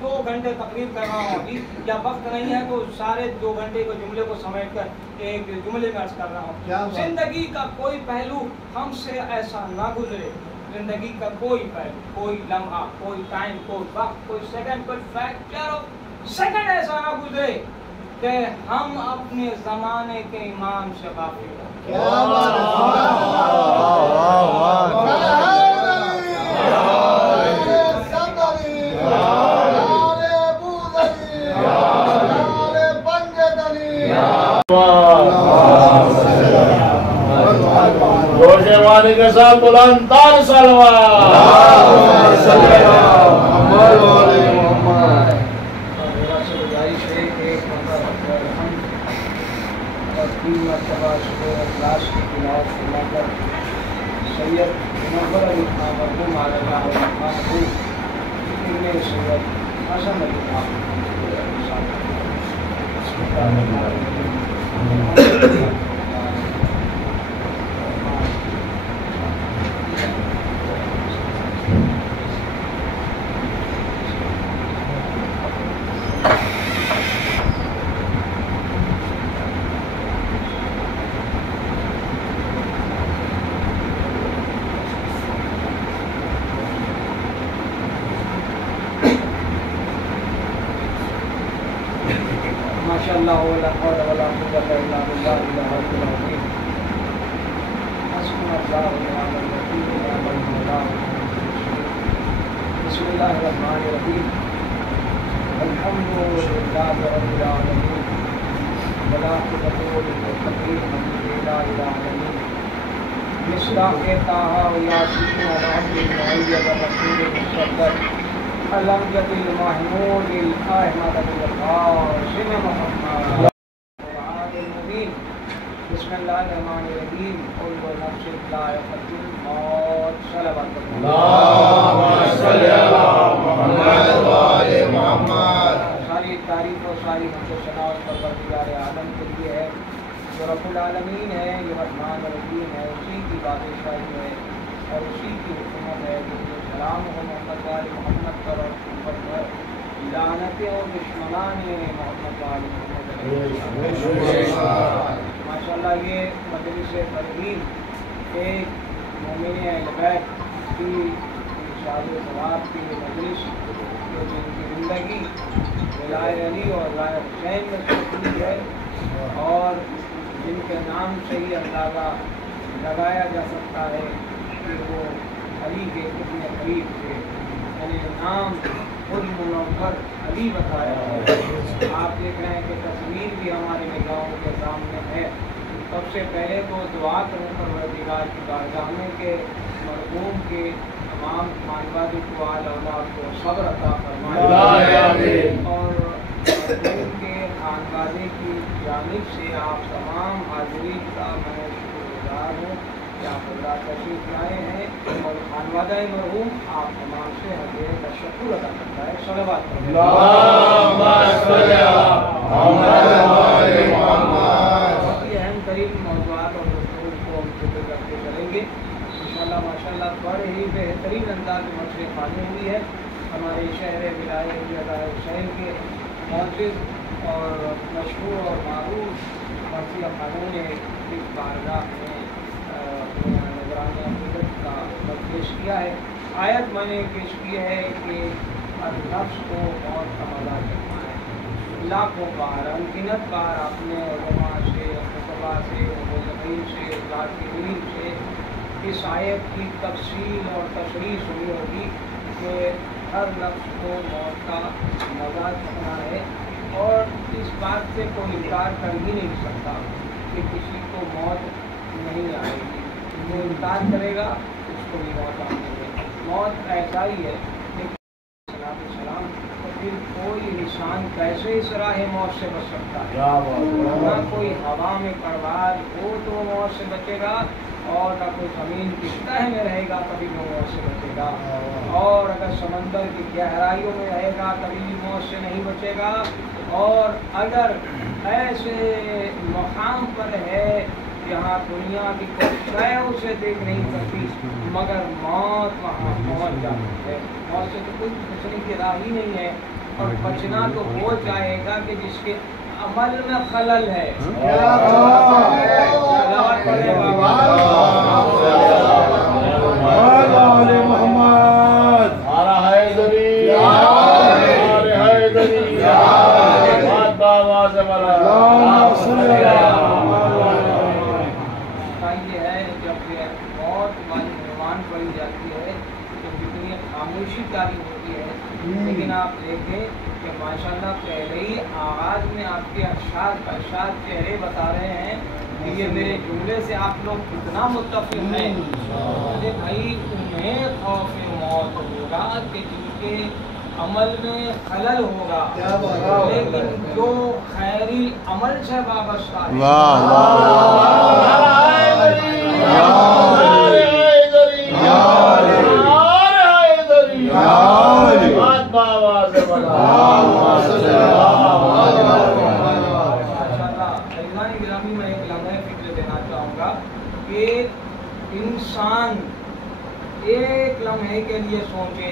2 گھنٹے تقریر کر رہا ہوں ابھی، یا وقت نہیں ہے تو سارے 2 گھنٹے کو جملے کو سمیٹ کر ایک جملے میں عرض کر رہا ہوں. زندگی کا کوئی پہلو ہم سے ایسا نہ گزرے، زندگی کا کوئی پہلو، کوئی لمحہ، کوئی ٹائم، کوئی وقت، کوئی سیکنڈ، کوئی سیکنڈ ایسا نہ گزرے کہ ہم اپنے زمانے کے امام سے غافل ہوں. جوشے کے ساتھ بلند تار سید منور علی خان مرحوم علیہ الرحمٰن کو سید حسن علی خان ماشاءاللہ ولا حول ولا قوة الا بالله العلی العظیم. حسبنا اللہ ونعم الوکیل ونعم المولا. بسم اللہ الرحمن الرحیم. الحمد للہ رب العالمین والعاقبۃ للمتقین لا الہ الا اللہ. مصداق طٰہٰ و یاسین وعبد المؤید رسول مصدق الامجد المحمود الاحمد القاسم محمد وآل المبین. بسم اللہ الرحمن الرحیم. قل نفس ذائقۃ الموت. صلوات اللہم صلی علی محمد وآل محمد. ساری تعریف و ساری حمد و ثنا اس پروردگار عالم کے لیے ہے جو رب العالمین ہے، یہ رحمان الرحیم ہے، اسی کی بادشاہی ہے اور اسی کی حکومت ہے. سلام ہو محمد وآل محمد پر اور محمد پر لعنتیں اور دشمنان محمد وآل محمد. ماشاءاللہ یہ مجلس ترغیب ایک مومن اہل بیت کی ارشاد ثواب کی مجلس جو جن کی زندگی ولائے علی اور ولائے حسین میں شامل ہے اور جن کے نام سے ہی اندازہ لگایا جا سکتا ہے کہ وہ علی کے کتنے قریب تھے. یعنی نام خود منور علی بتایا ہے. آپ دیکھ رہے ہیں کہ تصویر بھی ہمارے نگاہوں کے سامنے ہے. سب سے پہلے تو دعا کروں پروردگار کی بارگاہ میں کہ مرحوم کے تمام خانوادے کو آل اولاد کو صبر عطا فرمائے اور مرحوم کے خانوادے کی جانب سے آپ تمام حاضرین کا میں شکر گزار ہوں کہ آپ اللہ تشریف لائے ہیں اور خانوادہ مرحوم آپ تمام سے حضرت تشکر ادا کرتا ہے. صلوات اللہم صلی علی محمد وآل محمد. بہت ہی اہم ترین موضوعات اور گفتگو کو ہم ذکر کرتے چلیں گے انشاءاللہ. ماشاءاللہ بڑے ہی بہترین انداز میں مجلس خانی ہوئی ہے. ہمارے شہر ولایت حسین کے معزز اور مشہور اور معروف مرثیہ قانون ایک بارگاہ میں نگران عقیدت کا پیش کیا ہے. آیت میں نے پیش کی ہے کہ نفس کو موت کا مزہ کرنا ہے. لاکھوں بار انگنت بار آپ نے علماء سے، خطبہ سے، مبلغین سے، ذاکرین سے اس آیت کی تفصیل اور تشریح سنی ہوگی کہ ہر نفس کو موت کا مزہ کرنا ہے اور اس بات سے کوئی انکار کر ہی نہیں سکتا کہ کسی کو موت نہیں آئے گی. جو انکار کرے گا اس کو بھی موت آئے گی. موت ایسا ہی ہے لیکن السلام تو پھر کوئی انسان کیسے اس راہ موت سے بچ سکتا ہے؟ نہ کوئی ہوا میں پرواز ہو تو وہ موت سے بچے گا اور نہ کوئی زمین کی تہ میں رہے گا تبھی وہ موت سے بچے گا اور اگر سمندر کی گہرائیوں میں رہے گا تبھی بھی موت سے نہیں بچے گا اور اگر ایسے مقام پر ہے جہاں دنیا کی کوئی شے اسے دیکھ نہیں سکتی مگر موت وہاں پہنچ جاتی ہے. موت سے تو کوئی بچنے کی راہ ہی نہیں ہے. اور بچنا تو وہ چاہے گا کہ جس کے عمل میں خلل ہے. خاموشی تاری ہوتی ہے. لیکن آپ دیکھیں کہ ماشاءاللہ پہلے ہی آغاز میں آپ کے ارشاد چہرے بتا رہے ہیں کہ یہ میرے جملے سے آپ لوگ کتنا متفق ہیں. ارے بھائی انہیں خوف موت ہوگا کہ جن کے عمل میں خلل ہوگا لیکن جو خیری عمل سے وابستہ ہے. میں ایک لمحہ فکر دینا چاہوں گا کہ انسان ایک لمحے کے لیے سوچے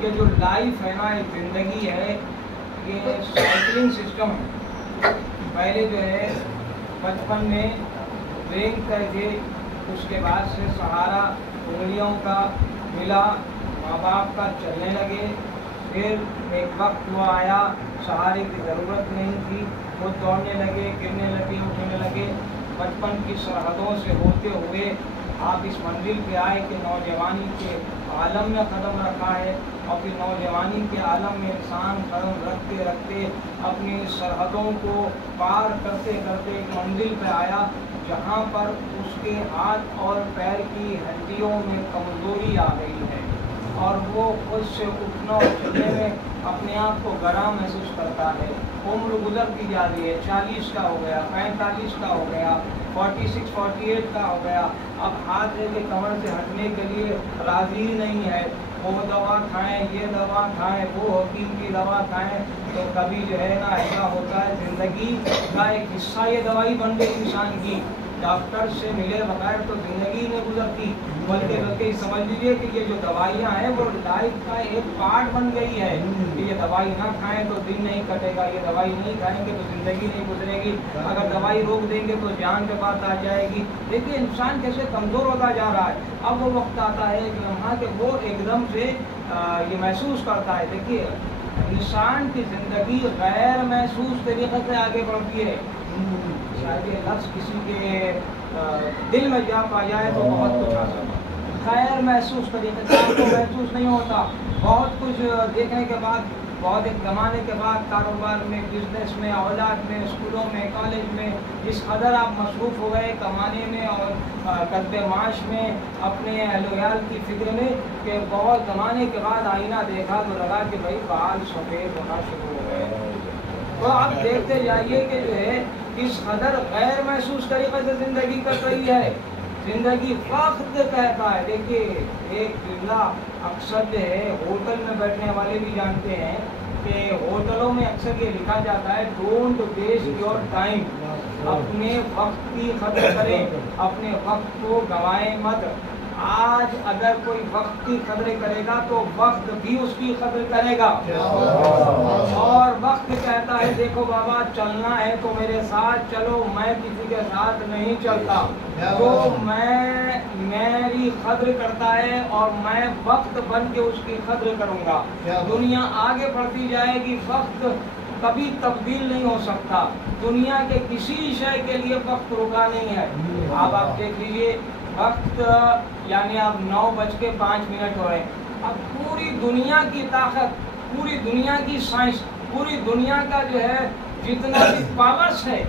کہ جو لائف ہے نا، ایک زندگی ہے، یہ سائیکلنگ سسٹم ہے. پہلے جو ہے بچپن میں رینگ کرتے، اس کے بعد سے سہارا انگلیوں کا ملا، ماں باپ کا چلنے لگے. پھر ایک وقت وہ آیا سہارے کی ضرورت نہیں تھی، وہ دوڑنے لگے، گرنے لگے، اٹھنے لگے. بچپن کی سرحدوں سے ہوتے ہوئے آپ اس منزل پہ آئے کہ نوجوانی کے عالم میں قدم رکھا ہے. اور پھر نوجوانی کے عالم میں انسان قدم رکھتے رکھتے اپنی سرحدوں کو پار کرتے کرتے ایک منزل پہ آیا جہاں پر اس کے ہاتھ اور پیر کی ہڈیوں میں کمزوری آ گئی ہے اور وہ خود سے اٹھنا اور چلنے میں اپنے آپ کو گراں محسوس کرتا ہے. عمر گزرتی جا رہی ہے، 40 کا ہو گیا، 45 کا ہو گیا، 46 48 کا ہو گیا. اب ہاتھ لے کے کمر سے ہٹنے کے لیے راضی نہیں ہے. وہ دوا کھائیں، یہ دوا کھائیں، وہ حکیم کی دوا کھائیں. تو کبھی جو ہے نا ایسا ہوتا ہے زندگی کا ایک حصہ یہ دوائی بن گئی انسان کی. ڈاکٹر سے ملے بغیر تو زندگی نہیں گزرتی، بلکہ سمجھ لیجیے کہ یہ جو دوائیاں ہیں وہ لائف کا ایک پارٹ بن گئی ہے کہ یہ دوائی نہ کھائیں تو دن نہیں کٹے گا، یہ دوائی نہیں کھائیں گے تو زندگی نہیں گزرے گی، اگر دوائی روک دیں گے تو جان کے بات آ جائے گی. دیکھیے انسان کیسے کمزور ہوتا جا رہا ہے. اب وہ وقت آتا ہے کہ وہاں کہ وہ ایک دم سے یہ محسوس کرتا ہے. دیکھیے انسان کی زندگی غیر محسوس طریقے سے آگے بڑھتی ہے. شاید یہ لفظ کسی کے دل میں جا پا جائے تو بہت کچھ آ سکتا. غیر محسوس طریقے سے آپ کو محسوس نہیں ہوتا. بہت کچھ دیکھنے کے بعد، بہت ایک زمانے کے بعد کاروبار میں، بزنس میں، اولاد میں، اسکولوں میں، کالج میں اس قدر آپ مصروف ہو گئے کمانے میں اور کسب معاش میں، اپنے اہل و عیال کی فکر میں کہ بہت زمانے کے بعد آئینہ دیکھا تو لگا کہ بھائی بال سفید ہونا شروع ہو گئے. تو آپ دیکھتے جائیے کہ جو ہے کس قدر غیر محسوس طریقے سے زندگی کٹ رہی ہے. زندگی وقت کہتا ہے. دیکھیے ایک جملہ اکثر جو ہے ہوٹل میں بیٹھنے والے بھی جانتے ہیں کہ ہوٹلوں میں اکثر یہ لکھا جاتا ہے ڈونٹ ویسٹ یور ٹائم. اپنے وقت کی قدر کریں، اپنے وقت کو گنوائیں مت. آج اگر کوئی وقت کی قدر کرے گا تو وقت بھی اس کی قدر کرے گا. اور وقت کہتا ہے دیکھو بابا چلنا ہے تو میرے ساتھ چلو، میں کسی کے ساتھ نہیں چلتا. تو میری قدر کرتا ہے اور میں وقت بن کے اس کی قدر کروں گا. دنیا آگے بڑھتی جائے گی، وقت کبھی تبدیل نہیں ہو سکتا. دنیا کے کسی شے کے لیے وقت رکا نہیں ہے. آپ دیکھ لیجیے وقت یعنی اب 9:05 ہو رہے ہیں. اب پوری دنیا کی طاقت، پوری دنیا کی سائنس، پوری دنیا کا جو ہے جتنا بھی پاورس ہے،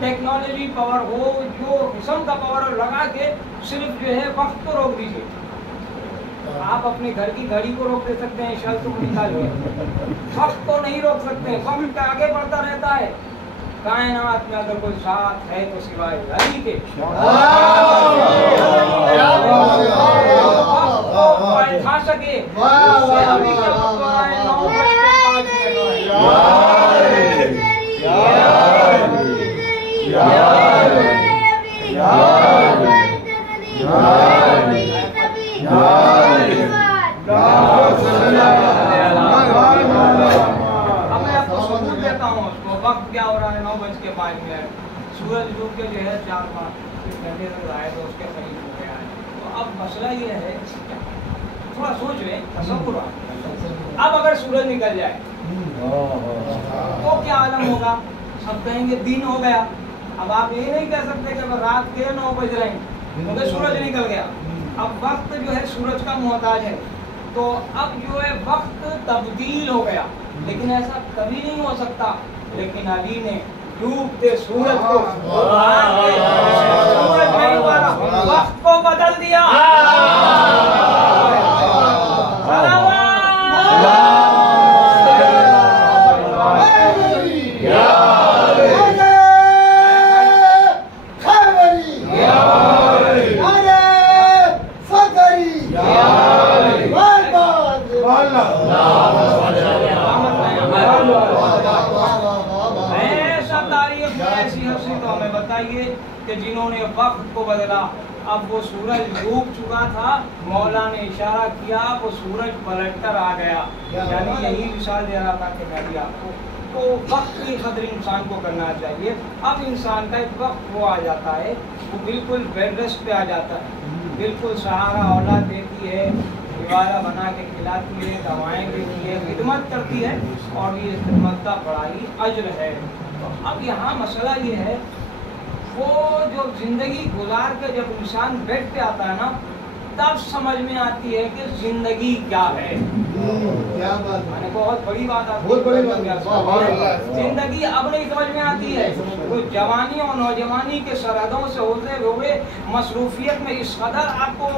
ٹیکنالوجی پاور ہو، جو قسم کا پاور لگا کے صرف جو ہے وقت کو روک دیجیے. آپ اپنے گھر کی گھڑی کو روک دے سکتے ہیں، شرط کو نکال کے وقت کو نہیں روک سکتے. وقت آگے بڑھتا رہتا ہے. کائنات میں اگر کوئی ساتھ ہے تو سوائے گھڑی کے کھا سکے. ابھی کیا وقت ہو رہا ہے؟ 9:05. 5 मिनट, सूरज डूब के जो है 4-5 घंटे तक आए तो उसके करीब हो गया है। तो अब मसला ये है, थोड़ा सोच लें, तसव्वुर। अब अगर सूरज निकल जाए तो क्या आलम होगा? सब कहेंगे दिन हो गया। अब आप ये नहीं कह सकते कि रात के 9 बज रहे हैं क्योंकि सूरज निकल गया। अब वक्त जो है सूरज का मोहताज है, तो अब जो है वक्त तब्दील हो गया, लेकिन ऐसा कभी नहीं हो सकता। लेकिन अली ने डूबते सूरज को सूरज नहीं मारा, वक्त को बदल दिया। कि जिन्होंने वक्त को बदला। अब वो सूरज डूब चुका था, मौला ने इशारा किया, वो सूरज पलट कर आ गया। यानी यही मिसाल दे रहा था कि मैं भी आपको, तो वक्त की कदर इंसान को करना चाहिए। अब इंसान का एक वक्त वो आ जाता है, वो बिल्कुल बेड रेस्ट पे आ जाता है, बिल्कुल सहारा औलाद देती है, दीवारा बना के खिलाती है, दवाएं देती है, खिदमत करती है, और ये खिदमत का बड़ा ही अज्र है। तो अब यहाँ मसला ये है, वो जो जिंदगी गुजार के जब इंसान बेड पे आता है ना, तब समझ में आती है कि जिंदगी क्या है। क्या बात है, मैंने बहुत बड़ी बात आती बहुत बड़ी बात। जिंदगी अब नहीं समझ में आती है। तो जवानी और नौजवानी के सरहदों से होते हुए मसरूफियत में इस कदर आपको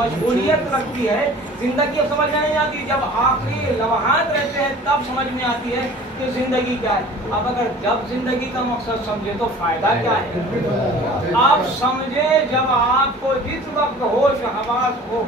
मशगूलियत लगती है, जिंदगी अब समझ में नहीं आती। जब आखिरी लम्हात रहते हैं तब समझ में आती है कि जिंदगी क्या है। अब अगर जब जिंदगी का मकसद समझे तो फायदा क्या है? आप समझे जब आपको जिस वक्त होश हवास हो।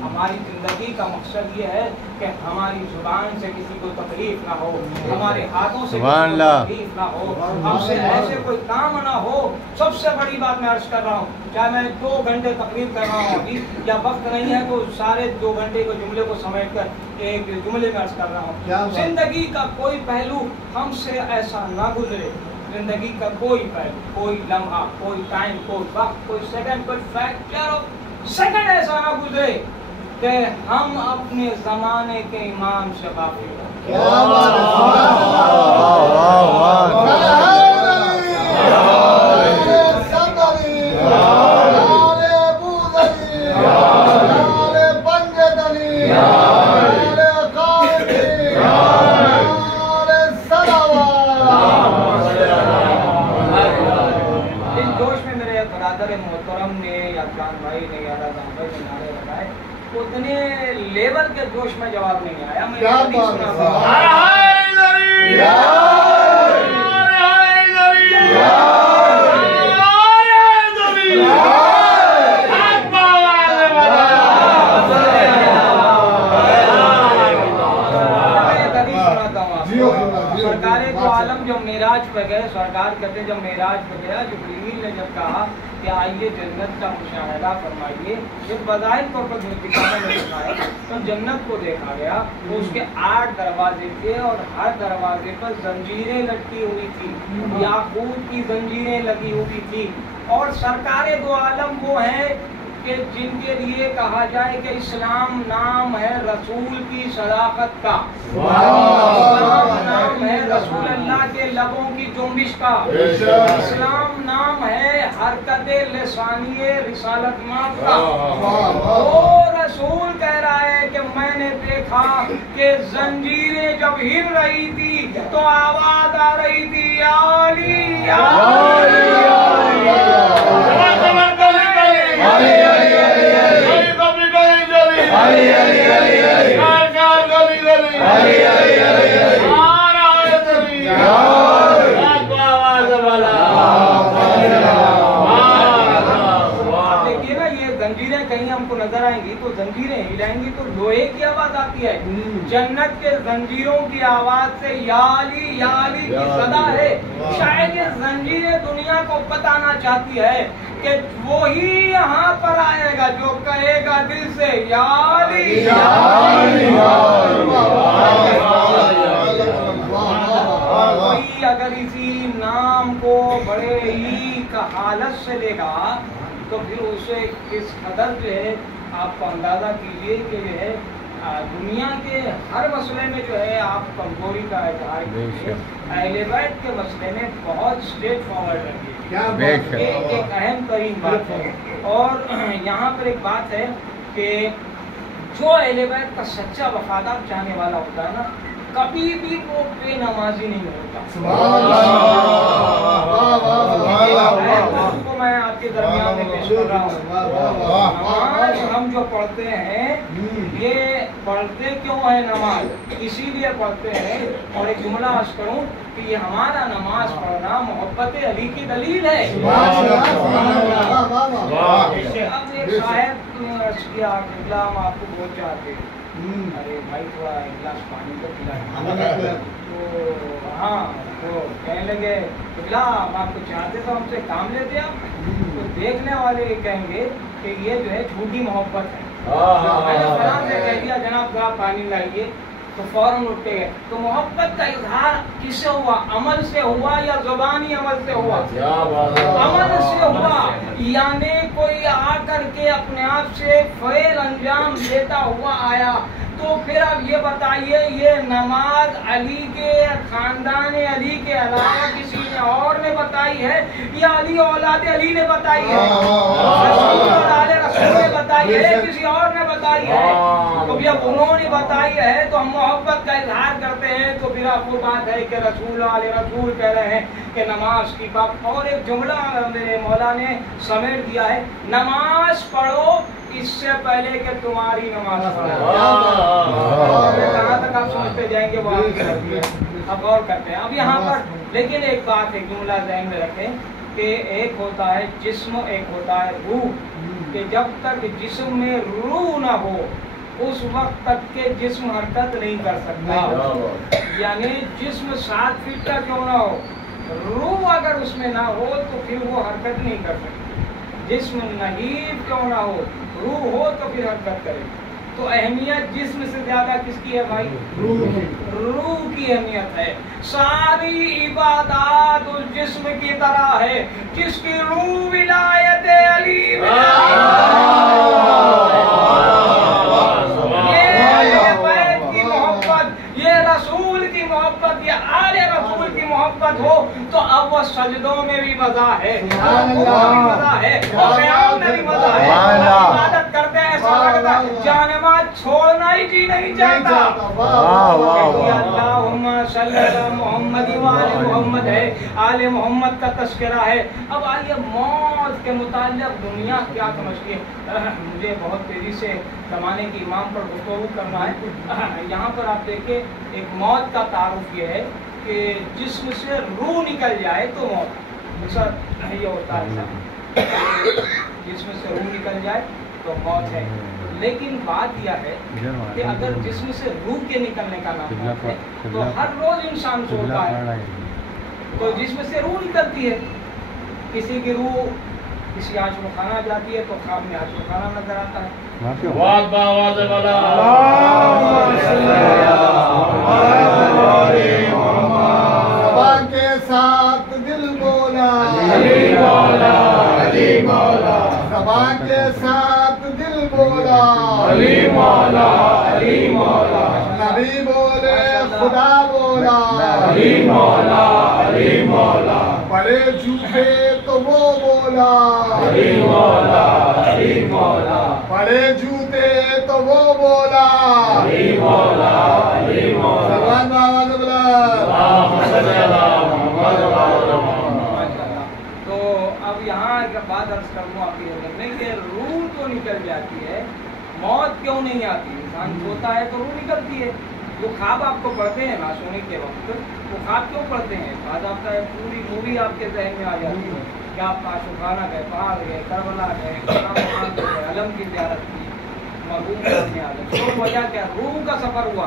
हमारी जिंदगी का मकसद ये है कि हमारी जुबान से किसी को तकलीफ ना हो, हमारे हाथों से किसी को तकलीफ ना हो, हमसे ऐसे कोई काम ना हो। सबसे बड़ी बात मैं अर्ज कर रहा हूँ, चाहे मैं 2 घंटे तकलीफ कर रहा हूँ अभी, या वक्त नहीं है तो सारे 2 घंटे के जुमले को समेट कर एक जुमले में अर्ज कर रहा हूँ। जिंदगी का कोई पहलू हमसे ऐसा ना गुजरे, जिंदगी का कोई पहलू, कोई लम्हा, कोई टाइम, कोई वक्त, कोई सेकंड, कोई फ्रैक्चर ऑफ सेकंड ऐसा ना गुजरे कि हम अपने जमाने के इमाम से गाफिल हो। इस जोश में मेरे बरादर मोहतरम ने या जान भाई ने या राजान भाई ने नारे लगाए, उतने लेवल के जोश में जवाब नहीं आया। मैं सरकार को आलम जो मेराज पे गए, सरकार कहते जब मेराज पे गया, जिब्रील ने जब कहा कि आइए जन्नत का मुशाहिदा फरमाइए, जब बज़ाहिर तौर पर दिखाने में दिखाया तो जन्नत को देखा गया। तो उसके 8 दरवाजे थे और हर दरवाजे पर जंजीरें लटकी हुई थी, याकूत की जंजीरें लगी हुई थी। और सरकार दो आलम वो हैं कि जिनके लिए कहा जाए कि इस्लाम नाम है रसूल की सदाकत का, इस्लाम नाम है रसूल अल्लाह के लबों की जुम्बिश का, इस्लाम नाम है हरकत लिसानिये रिसालत माफ का। वो रसूल कह रहा है कि मैंने देखा कि जंजीरें जब हिल रही थी तो आवाज आ रही थी आली देखिए ना, ये जंजीरें कहीं हमको नजर आएंगी तो जंजीरें हिलाएंगी तो लोहे की आवाज आती है। जन्नत के जंजीरों की आवाज से याली की सदा है। शायद ये जंजीरें दुनिया को बताना चाहती है कि वो ही यहाँ पर आएगा जो कहेगा दिल से याली। कोई अगर इसी नाम को हालत से लेगा तो फिर उसे किस कदर जो है आपको अंदाज़ा कीजिए कि जो है दुनिया के हर मसले में जो है आप कमजोरी का इजहार कीजिए, अहले बैत के मसले में बहुत स्ट्रेट फॉरवर्ड रखिए। एक अहम तरीन बात है। और यहाँ पर एक बात है कि जो अहले बैत का सच्चा वफादार चाहने वाला होता है ना, कभी भी वो बेनमाजी नहीं होता। को मैं आपके दरमियान में पेश कर रहा हूँ। नमाज हम जो पढ़ते हैं ये पढ़ते क्यों है नमाज, इसीलिए पढ़ते हैं। और एक जुमला अर्ज करूँ कि ये हमारा नमाज पढ़ना मोहब्बत अली की दलील है। अब एक साहब हम आपको बहुत चाहते हैं, अरे भाई थोड़ा एक गिलास पानी तो पिला। तो हाँ, तो कहने लगे पिला, हम आपको चाहते तो हमसे काम लेते आप। तो देखने वाले ये कहेंगे कि ये जो है झूठी मोहब्बत है। मैंने फलां से कह दिया जनाब थोड़ा पानी लाइए, तो फौरन उठते गए। तो मोहब्बत का इजहार किससे हुआ, अमल से हुआ या जुबानी अमल से हुआ? अमल से हुआ। यानी कोई आकर के अपने आप से फेल अंजाम देता हुआ आया, तो फिर अब ये बताइए ये नमाज अली के खानदान अली के अलावा किसी ने और ने बताई है या अली औलाद अली ने बताई है? रसूल ने बताई है, किसी और ने बताई है? तो जब उन्होंने बताई है तो हम मोहब्बत का इजहार करते हैं। तो फिर आपको बात है कि रसूल वाले रसूल कह रहे हैं कि नमाज की बात। और एक जुमला मेरे मौला ने समेट दिया है, नमाज पढ़ो इससे पहले कि तुम्हारी नमाज पढ़ो। कहाँ तक आप समझते जाएंगे वो अब और करते हैं। अब यहाँ पर लेकिन एक बात है, जुमला ज़हन में रखें कि एक होता है जिस्म, एक होता है रूह। कि जब तक जिस्म में रूह ना हो उस वक्त तक के जिस्म हरकत नहीं कर सकता। यानी जिस्म 7 फीट का क्यों ना हो, रूह अगर उसमें ना हो तो फिर वो हरकत नहीं कर सकती। जिस्म नहीं क्यों ना हो, रूह हो तो फिर हरकत करे। तो अहमियत जिस्म से ज्यादा किसकी है भाई? रूह की अहमियत है। सारी इबादत उस जिस्म की तरह है जिसकी रूह विलायत अली की मोहब्बत, ये रसूल की मोहब्बत, ये आले रसूल की मोहब्बत हो तो अब वो सजदों में भी मजा है, मजा है, और क़याम में भी मजा है। इबादत करते हैं ऐसा लगता है जानमाज छोड़ना ही जी नहीं चाहता। अल्लाहुम्मा सल्ली अला मोहम्मद व आले मोहम्मद है, आले मोहम्मद का तस्करा है। अब आइए मौत के मुताल्लिक़ दुनिया क्या समझती है। मुझे बहुत तेजी से ज़माने की इमाम पर गुफ्तगू करना है। यहाँ पर आप देखिए एक मौत का तारुफ ये है कि जिस्म से रूह निकल जाए तो मौत, ऐसा ये होता है। जिस्म से रूह निकल जाए तो मौत है। लेकिन बात यह है कि अगर जिस्म से रूह के निकलने का नाम मौत है तो हर रोज इंसान सोता है तो जिस्म से रूह निकलती है। किसी की रूह किसी आशुर खाना जाती है तो ख्वाब में आशुर खाना नजर आता है। के साथ दिल बोला, सबा के साथ दिल बोला, नबी बोले खुदा बोला, पड़े झूठे तो वो बोला, पड़े जूते तो वो बोला। तो अब यहाँ बात अर्ज कर दूँ आपकी नजर में कि रूह तो निकल जाती है, मौत क्यों नहीं आती? इंसान सोता है तो रूह निकलती है। जो ख्वाब आपको पढ़ते हैं ना सोने के वक्त, वो ख्वाब क्यों पढ़ते हैं? बाद आपका पूरी मूवी आपके जहन में आ जाती है कि आप आशुखाना गए, पहाड़ गए, करबला गए, अलम की ज़ियारत की, मरहूम करने आ गए। तो वजह क्या? रूह का सफ़र हुआ।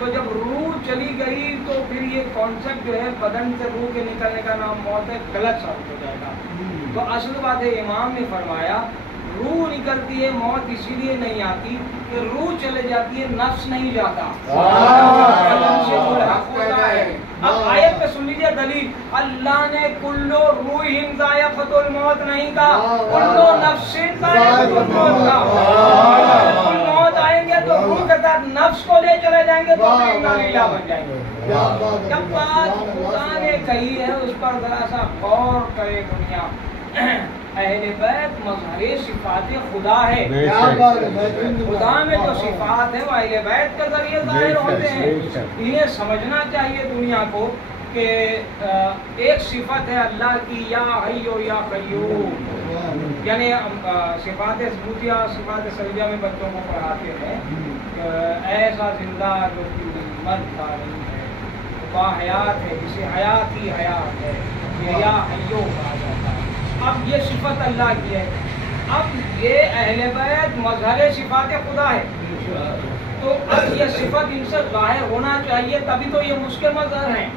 तो जब रूह चली गई तो फिर ये कॉन्सेप्ट जो है बदन से रूह के निकलने का नाम मौत है, गलत साबित हो जाएगा। तो असल बात है, इमाम ने फरमाया रूह निकलती है, मौत इसीलिए नहीं आती कि रूह चले जाती है, नफ्स नहीं जाता। बदन से जो हक होता है اب آیت پہ سن لیجیے دلیل، اللہ نے کلو روح ذائقۃ الموت نہیں کہا، کلو نفس ذائقۃ الموت کہا۔ کل موت آئیں گے تو روح کے ساتھ نفس کو لے چلے جائیں گے تو انا للہ بن جائیں گے۔ جب بات خدا نے کہی ہے اس پر ذرا سا غور کرے دنیا۔ اہل بیت مظہر صفات خدا ہے، خدا میں جو صفات ہیں وہ اہل بیت کے ذریعے ظاہر ہوتے ہیں۔ انہیں سمجھنا چاہیے دنیا کو کہ ایک صفت ہے اللہ کی یا حی یا قیوم، یعنی صفات ثبوتیہ صفات سلبیہ میں بچوں کو پڑھاتے ہیں ایسا زندہ جو کہ مرد کا نہیں ہے، باحیات ہے، جسے حیات ہی حیات ہے، یہ یا حیو کہا جاتا ہے۔ اب یہ صفت اللہ کی ہے، اب یہ اہل بیت مظہر صفات خدا ہے، تو اب یہ صفت ان سے ظاہر ہونا چاہیے تبھی تو یہ مشکل مظہر ہیں۔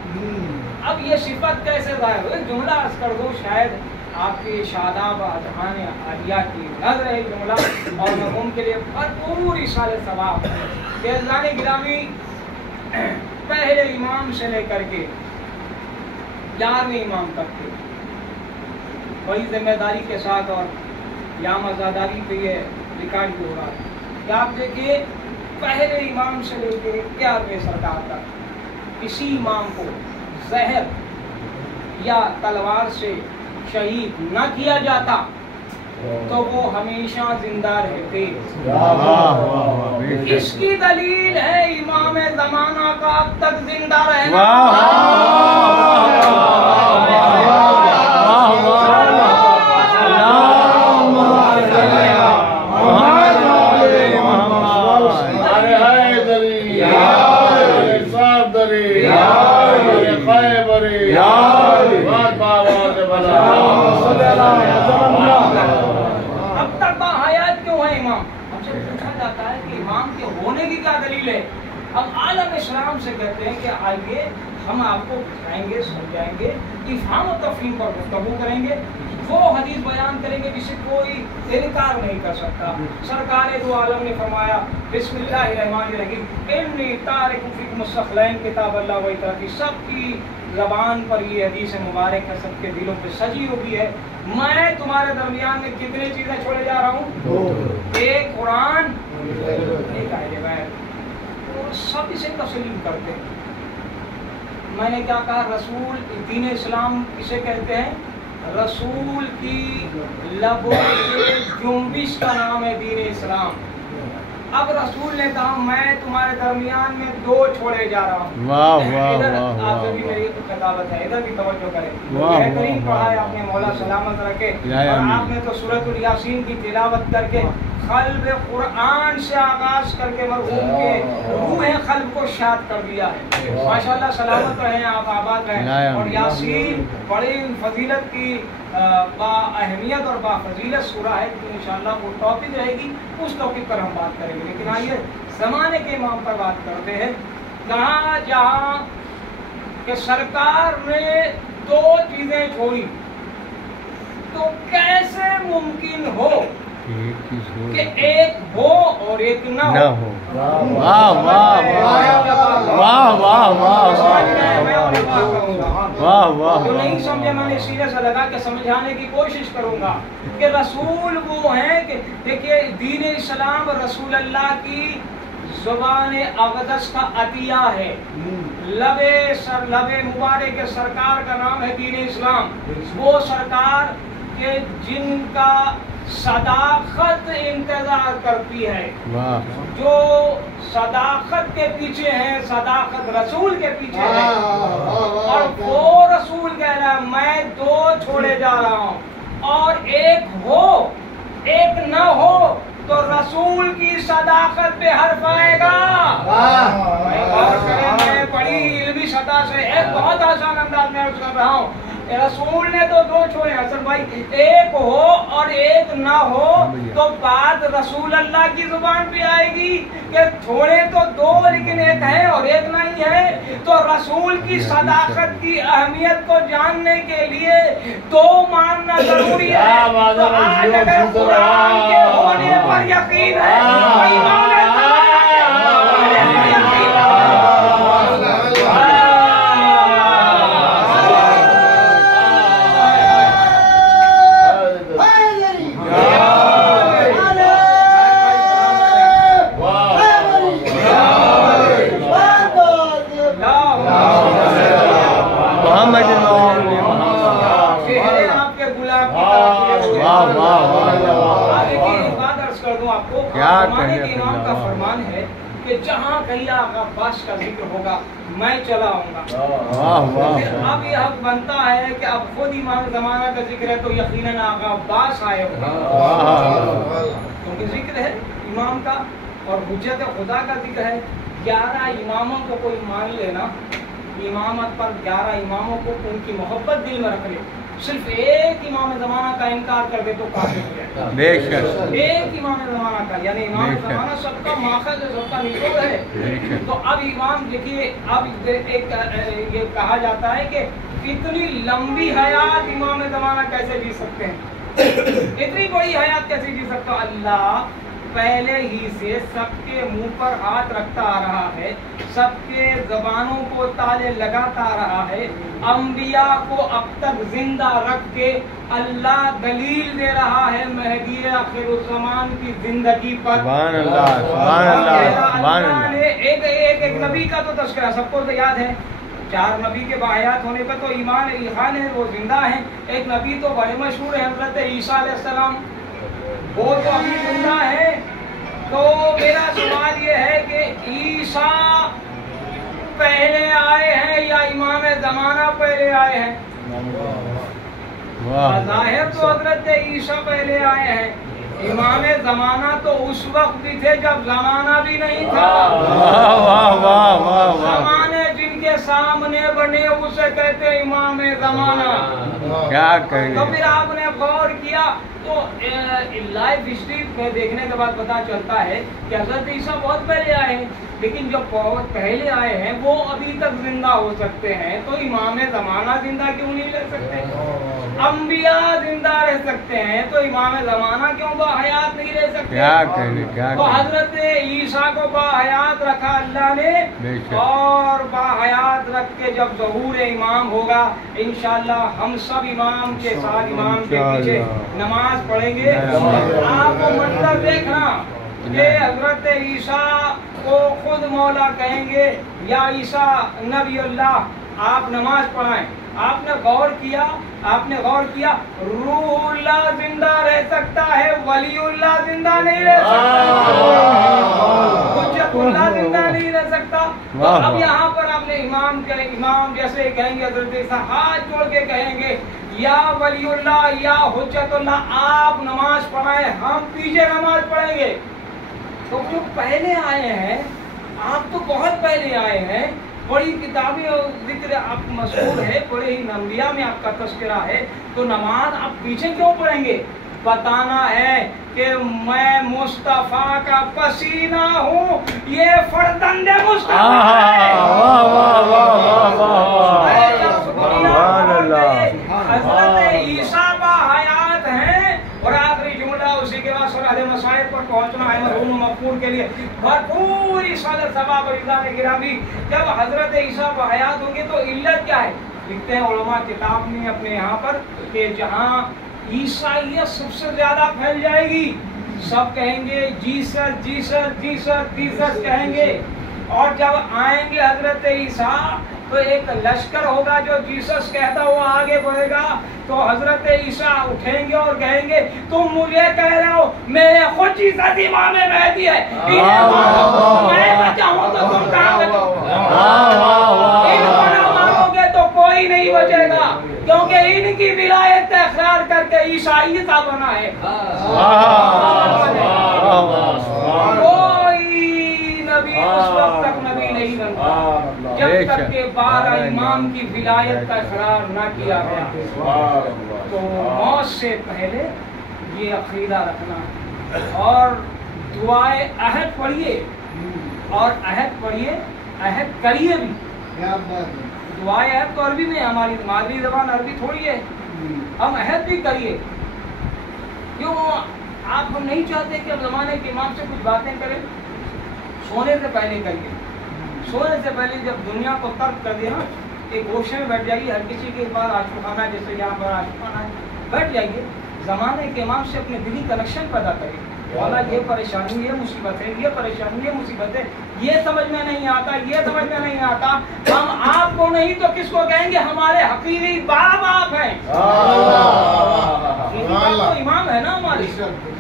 اب یہ صفت کیسے ظاہر ہو؟ جملہ عرض کر دو، شاید آپ کی شاداب اذہان عالیہ کی نظر ہے جملہ اور مرحوم کے لیے بھرپور اصال ثواب۔ فیضان گرامی پہلے امام سے لے کر کے 11ویں امام تک کے بڑی ذمہ داری کے ساتھ اور یام ازاداری پہ یہ ریکارڈ ہو رہا ہے کہ آپ دیکھیے پہلے امام سے لے کے 11ویں سرکار تک کسی امام کو زہر یا تلوار سے شہید نہ کیا جاتا تو وہ ہمیشہ زندہ رہتے۔ اس کی دلیل ہے امام زمانہ کا اب تک زندہ رہنا۔ اب تک باحیات کیوں ہے امام؟ ہم سے پوچھا جاتا ہے کہ امام کے ہونے کی کیا دلیل ہے؟ اب عالم اسلام سے کہتے ہیں کہ آئیے ہم آپ کو بتائیں گے، سمجھائیں گے، افہام و تفہیم پر گفتگو کریں گے، وہ حدیث بیان کریں گے جسے کوئی انکار نہیں کر سکتا۔ سرکار دو عالم نے فرمایا بسم اللہ الرحمن الرحیم انی تارک فیکم الثقلین کتاب اللہ و اطاعتی، سب کی زبان پر یہ حدیث مبارک ہے، سب کے دلوں پہ سجی ہوئی ہے۔ میں تمہارے درمیان میں کتنی چیزیں چھوڑے جا رہا ہوں؟ ایک قرآن، ایک اہل بیت، اور سب اسے تسلیم کرتے ہیں۔ میں نے کیا کہا؟ رسول دین اسلام کسے کہتے ہیں؟ رسول کی لبوں کے جنبش کا نام ہے دین اسلام۔ اب رسول نے کہا میں تمہارے درمیان میں 2 چھوڑے جا رہا ہوں۔ ادھر آپ سے بھی میری خطابت ہے، ادھر بھی توجہ کریں۔ بہترین پڑھا ہے آپ نے، مولا سلامت رکھے، اور آپ نے تو سورۃ الیاسین کی تلاوت کر کے قلب قرآن سے آغاز کر کے مرحوم کے روح قلب کو شاد کر دیا ہے۔ ماشاءاللہ سلامت رہیں آپ، آباد رہیں۔ اور یاسین بڑی فضیلت کی با اہمیت اور با فضیلت سورہ ہے، تو انشاءاللہ وہ ٹاپک رہے گی، اس ٹاپک پر ہم بات کریں گے۔ لیکن آئیے زمانے کے امام پر بات کرتے ہیں۔ کہاں جہاں کہ سرکار نے 2 چیزیں چھوڑی تو کیسے ممکن ہو کہ ایک ہو اور ایک نہ ہو؟ واہ واہ واہ واہ واہ واہ۔ جو نہیں سمجھے میں نے سیدھے سے لگا کے سمجھانے کی کوشش کروں گا کہ رسول وہ ہیں کہ دیکھیے دین اسلام رسول اللہ کی زبان اقدس کا عطیہ ہے، لب مبارک سرکار کا نام ہے دین اسلام۔ وہ سرکار کے جن کا صداقت انتظار کرتی ہے، جو صداقت کے پیچھے ہیں، صداقت رسول کے پیچھے ہے، اور وہ رسول کہہ رہا ہے میں 2 چھوڑے جا رہا ہوں، اور ایک ہو ایک نہ ہو تو رسول کی صداقت پہ حرف آئے گا۔ میں بڑی علمی سطح سے ایک بہت آسان انداز میں عرض کر رہا ہوں، رسول نے تو 2 چھوڑے حسن بھائی، ایک ہو اور ایک نہ ہو تو بات رسول اللہ کی زبان پہ آئے گی کہ چھوڑے تو 2 لیکن ایک ہے اور ایک نہیں ہے۔ تو رسول کی صداقت کی اہمیت کو جاننے کے لیے 2 ماننا ضروری ہے۔ تو آج اگر قرآن کے ہونے پر یقین ہے تو ایمان वाह वाह वाह। आगे की एक बात अर्ज कर दूं आपको, क्या ज़माने कहने के इमाम का अल्लाह। फरमान है कि जहाँ कहीं आका अब्बास का जिक्र होगा मैं चला आऊंगा। वाह वाह फिर अब ये हक बनता है कि अब खुद इमाम ज़माना का जिक्र है तो यकीनन आका अब्बास आए होगा, क्योंकि जिक्र है इमाम का और हुज्जत खुदा का जिक्र है। 11 इमामों को कोई मान लेना, इमामत पर 11 इमामों को उनकी मोहब्बत दिल में रख ले, सिर्फ एक इमाम ज़माना का इनकार कर दे तो काफिर हो जाएगा। बेशक एक इमाम ज़माना का, यानी इमाम बेशक। ज़माना सबका माखज़ है, सबका निचोड़ है। बेशक। तो अब इमाम देखिए, अब एक ये कहा जाता है कि इतनी लंबी हयात इमाम ज़माना कैसे जी सकते हैं, इतनी बड़ी हयात कैसे जी सकते हो। अल्लाह पहले ही से सबके मुंह पर हाथ रखता आ रहा है, सबके ज़बानों को ताले लगाता आ रहा है, अंबिया को अब तक जिंदा रख के अल्लाह दलील दे रहा है महदी आखिरुज़्ज़मान की जिंदगी पर। सुभान अल्लाह सुभान अल्लाह सुभान अल्लाह अल्लाह। ने एक नबी का तो तस्करा सबको तो याद है, 4 नबी के बाहयात होने पर तो ईमान ईहान है, वो जिंदा है। एक नबी तो बड़े मशहूर है, हज़रत ईसा अलैहिस्सलाम, वो तो अभी जिंदा है। तो मेरा सवाल ये है कि ईसा पहले आए हैं या इमाम ज़माना पहले आए हैं? वाह ज़ाहिर तो हज़रत ईसा पहले आए हैं, इमाम ज़माना तो उस वक्त भी थे जब ज़माना भी नहीं था। वाह वाह वाह वाह वाह। ज़माने जिनके सामने बने उसे कहते इमाम ज़माना। क्या तो कहें। फिर आपने गौर किया तो लाइव हिस्ट्री में देखने के बाद पता चलता है कि हज़रत ईसा बहुत पहले आए हैं, लेकिन जो बहुत पहले आए हैं वो अभी तक जिंदा हो सकते हैं, तो इमाम ज़माना जिंदा क्यों नहीं रह सकते? अंबिया जिंदा रह सकते हैं तो इमाम ज़माना क्यों बाहयात नहीं रह सकते? क्या कहें क्या तो कहें। हज़रत ईसा को बाहयात रखा अल्लाह ने, बेशक। और बाहयात रख के जब ज़हूर इमाम होगा इंशाअल्लाह हम सब इमाम के साथ इमाम के पीछे इंशाअल्लाह नमाज पढ़ेंगे। आपको मंजर देखना कि हज़रत ईसा को खुद मौला कहेंगे या ईसा नबी अल्लाह आप नमाज पढ़ाएं। आपने गौर किया रूहुल्लाह जिंदा रह सकता है, वलीउल्लाह जिंदा नहीं रह सकता, हुज्जतुल्लाह जिंदा नहीं रह सकता। तो वाह, अब वाह। यहाँ पर आपने इमाम जैसे कहेंगे, हज़रत ईसा हाथ जोड़ के कहेंगे या वलीउल्लाह या हुज्जतुल्लाह आप नमाज पढ़ाएं, हम पीछे नमाज पढ़ेंगे। तो जो पहले आए हैं, आप तो बहुत पहले आए हैं, बड़ी किताबें और जिक्र आप मशहूर है, बड़े ही नंबिया में आपका तस्करा है, तो नमाज आप पीछे क्यों पढ़ेंगे? बताना है कि मैं मुस्तफा का पसीना हूँ, ये फर्जंदे मुस्तफा है। वाह वाह वाह वाह वाह। हज़रत ईसा बाहयात हैं, और आखिरी जुमला उसी के बाद सुरह मसाइल पर पहुंचना है मरहूम मक़बूल के लिए भरपूर इशारत सबाब और इज़ान गिरामी। जब हज़रत ईसा बाहयात होंगे तो इल्लत क्या है? लिखते हैं उलमा किताब में अपने यहाँ पर कि जहाँ ईसाइयत सबसे ज्यादा फैल जाएगी, सब कहेंगे जीसस जीसस जीसस जीसस कहेंगे, और जब आएंगे हजरत ईसा तो एक लश्कर होगा जो जीसस कहता हुआ आगे बढ़ेगा, तो हजरत ईसा उठेंगे और कहेंगे तुम मुझे कह रहे हो, मेरे खुद जीसस इमाम महदी है, मैं बचाऊं तो तुम कहाँ बचोगे? इनको ना मारोगे तो कोई नहीं बचेगा, क्योंकि इनकी विलायत इकरार करके ईसाईयत बना है। कोई नबी उस वक्त तक नबी नहीं बनता जब तक के 12 इमाम की विलायत का इकरार न किया गया। तो मौत से पहले ये अकीदा रखना और दुआए अहद पढ़िए, और अहद पढ़िए, अहद करिए भी। दुआए अहद तो अरबी में, हमारी मादरी ज़बान अरबी थोड़ी है, हम अहद भी करिए। क्यों आप हम नहीं चाहते कि अब ज़माने के इमाम से कुछ बातें करें? सोने से पहले करिए, सोने से पहले जब दुनिया को तर्क कर दिया, एक गोशे में बैठ जाइए, हर किसी के पास आशिक़ाना जैसे यहाँ पर आशिक़ाना है, बैठ जाइए, ज़माने के इमाम से अपने दिली कनेक्शन पैदा करिए। मौला ये परेशानी, ये मुसीबत है, ये परेशानी, ये मुसीबत है, ये समझ में नहीं आता, ये समझ में नहीं आता। हम आपको नहीं तो किसको कहेंगे? हमारे हकीरी बाप आप हैं। हकीरी बाप तो इमाम है ना हमारी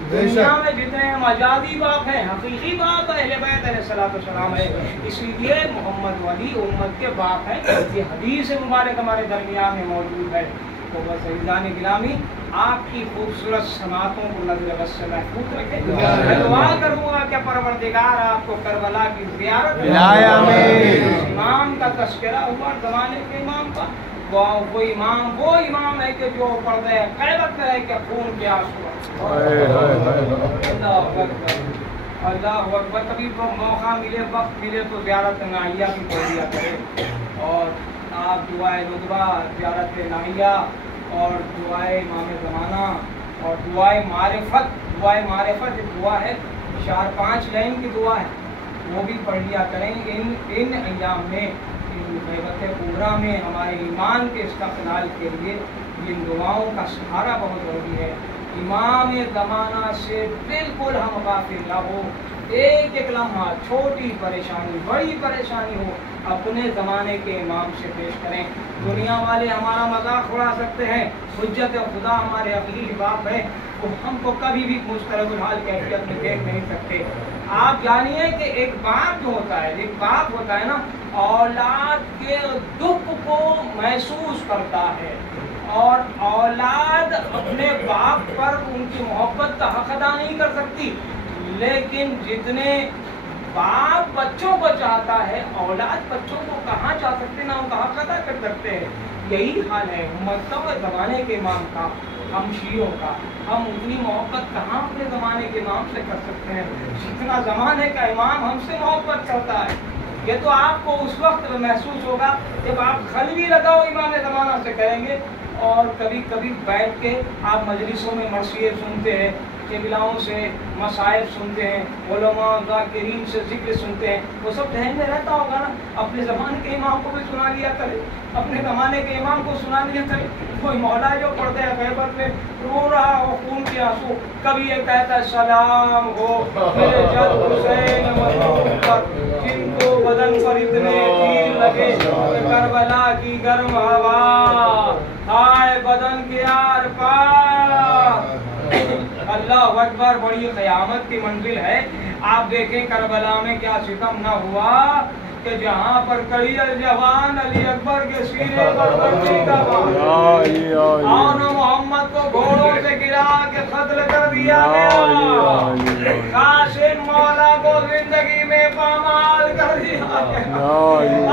दुनिया में जितने मजादी बाप हैं, हकीकी बाप अहले बैत अलैहिस्सलाम है। इसीलिए मोहम्मद वली उम्मत के बाप हैं। ये हदीस मुबारक हमारे दरमियान में मौजूद है। तो बस ईज़ान गिलामी आपकी खूबसूरत समातों को नज़र बस से महफूज रखे। मैं दुआ करूँगा कि परवरदिगार आपको करबला की ज़ियारत इमाम का तस्करा हुआ ज़माने के इमाम का। वो इमाम है कि जो पर्दे क़यामत में है कि खून के आंसू। अल्लाह अकबर। कभी मौका मिले, वक्त मिले तो ज़ियारत नाहिया भी पढ़ लिया करें। और आप दुआए रुतबा, ज़ियारत नाहिया और दुआए इमाम ज़माना और दुआए मारिफत। दुआए मारिफत एक दुआ है, 4-5 लाइन की दुआ है, वो भी पढ़ लिया करें। इन अय्याम में, इन ग़ैबत कुबरा में हमारे ईमान के इस्तक़लाल के लिए इन दुआओं का सहारा बहुत ज़रूरी है। इमाम ज़माना से बिल्कुल हम गाफिल ना हो। एक एक लम्हा, छोटी परेशानी बड़ी परेशानी हो, अपने ज़माने के इमाम से पेश करें। दुनिया वाले हमारा मजाक उड़ा सकते हैं, हुज्जत खुदा हमारे हकीकी बाप है, वो हमको कभी भी मुस्तरबुल हाल कैफियत में देख नहीं सकते। आप जानिए कि एक बाप जो होता है, एक बाप होता है ना, औलाद के दुख को महसूस करता है और औलाद अपने बाप पर उनकी मोहब्बत का हक अदा नहीं कर सकती। लेकिन जितने बाप बच्चों को चाहता है, औलाद बच्चों को कहाँ चाह सकते, ना उनका हक अदा कर सकते हैं। यही हाल है उम्मतों के ज़माने के इमाम का, हम शियों का। हम उतनी मोहब्बत कहाँ अपने ज़माने के इमाम से कर सकते हैं जितना ज़माने का इमाम हमसे मोहब्बत करता है। ये तो आपको उस वक्त महसूस होगा जब आप खलवी लगाओ इमाम ज़माना से करेंगे। और कभी कभी बैठ के आप मजलिसों में मरसिए सुनते हैं, केबिलाओं से मसाइब सुनते हैं, उलमा ज़ाकिरीन से जिक्र सुनते हैं, वो सब जहन में रहता होगा ना। अपने ज़माने के इमाम को भी सुना लिया करें, अपने ज़माने के इमाम को सुना लिया करें। कोई मौला जो पढ़ते हैं ग़ैबत में रो रहा हो खून के आंसू, कभी ये कहता है सलाम हो मेरे जद हुसैन मज़लूम पर, जिनको बदन पर इतने तीर लगे, करबला की गर्म हवा हाय बदन के आर पार। अल्लाह अकबर। बड़ी क़यामत की मंजिल है। आप देखें करबला में क्या सितम न हुआ कि जहाँ पर कड़ी जवान अली अकबर के सीने पर बंदी का और मोहम्मद को घोड़ों से गिरा के कत्ल कर दिया गया। कासिम मौला को जिंदगी में पामाल कर दिया गया।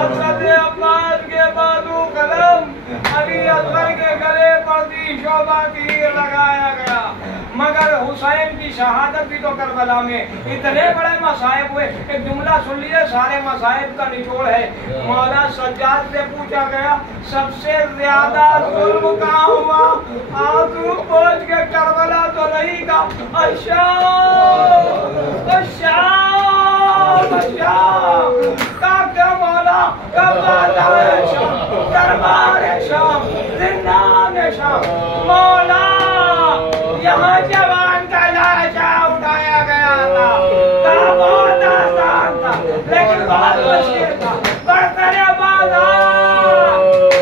असद अब्बास के बाजू कलम अली अकबर के गले पर शोभा तीर लगाया गया। मगर हुसैन की शहादत भी तो करबला में इतने बड़े मसाइब हुए। एक जुमला सुन लीजिए, सारे मसाइब का निचोड़ है। मौला सज्जाद से पूछा गया सबसे ज्यादा जुल्म कहाँ हुआ? आंसू पोंछ के करबला तो नहीं का, क्या मौला कब आता है शाम, दरबार है शाम, जिंदान है शाम। मौला यहाँ जवान का लाशा उठाया गया था, बहुत आसान था लेकिन बहुत मुश्किल था। बरतरे बाजार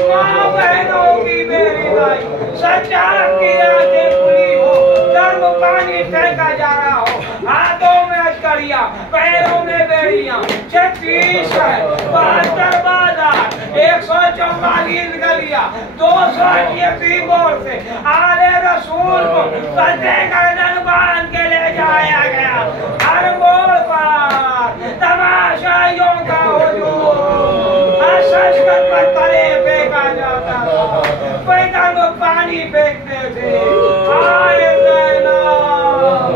माँ बहनों की मेरी भाई, सज्जाद की आंखें खुली हो, गर्म पानी फेंका जा रहा हो, हाथों में अटकड़ियाँ, पैरों में बेड़ियाँ, 36 है, 72 बाजार, 144 गलियाँ, 200 यतीमों से आले रसूल को सजे गर्दन बांध के ले जाया गया। हर मोड़ पर तमाशाइयों का हुजूम, शशकत पर तले फेंका जाता था, पैदल पानी फेंकते थे। आए ज़ैनब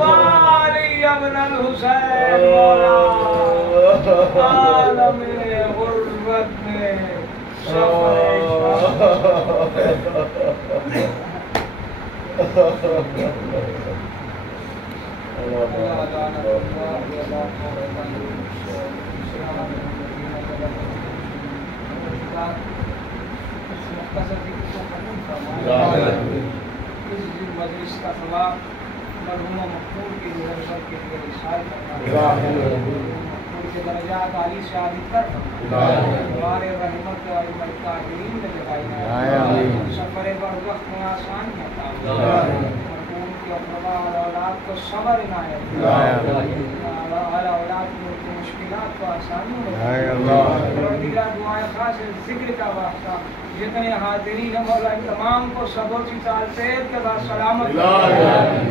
वाली अब्नुल हुसैन मौला आलमे गुर्बत में मजलिस का सवाब مرحوم مقبول کی گزر کے لیے رسال کرنا، مقبول کے درجات عالی سے عالی کر ہمارے رحمت اور ملکاہرین میں لگائی سفر بر وقت میں آسانی عطا مرحوم کی اقربا اور اولاد کو صبر عنایت اور اولاد کی مشکلات کو آسانی اور دیگر دعائیں خاص ذکر کا واسطہ جتنے حاضرین ہیں مولا تمام کو صبر کی سال صحت کے بعد سلامت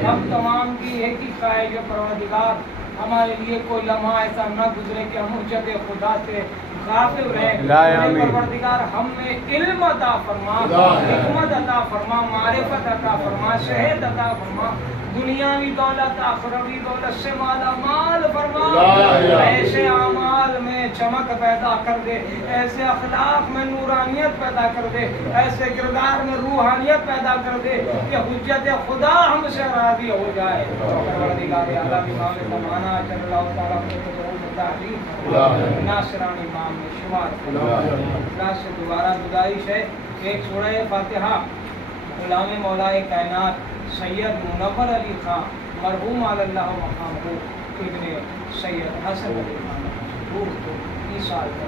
ہم تمام کی ایک ہی خواہش ہے پروردگار ہمارے لیے کوئی لمحہ ایسا نہ گزرے کہ ہم حجت خدا سے غافل رہیں پروردگار ہم میں علم عطا فرما حکمت عطا فرما معرفت عطا فرما صحت عطا فرما دنیاوی دولت آخروی دولت سے مالا مال فرما ایسے اعمال میں چمک پیدا کر دے ایسے اخلاق میں نورانیت پیدا کر دے ایسے کردار میں روحانیت پیدا کر دے کہ حجت خدا ہم سے راضی ہو جائے پروردگار اعلیٰ امام زمانہ جل اللہ تعالیٰ ناصران امام میں شمار اللہ سے دوبارہ گزارش ہے ایک سورہ فاتحہ غلام مولا کائنات سید منور علی خان مرحوم علی اللہ مقام ابن سید حسن علی خان 20 سال کا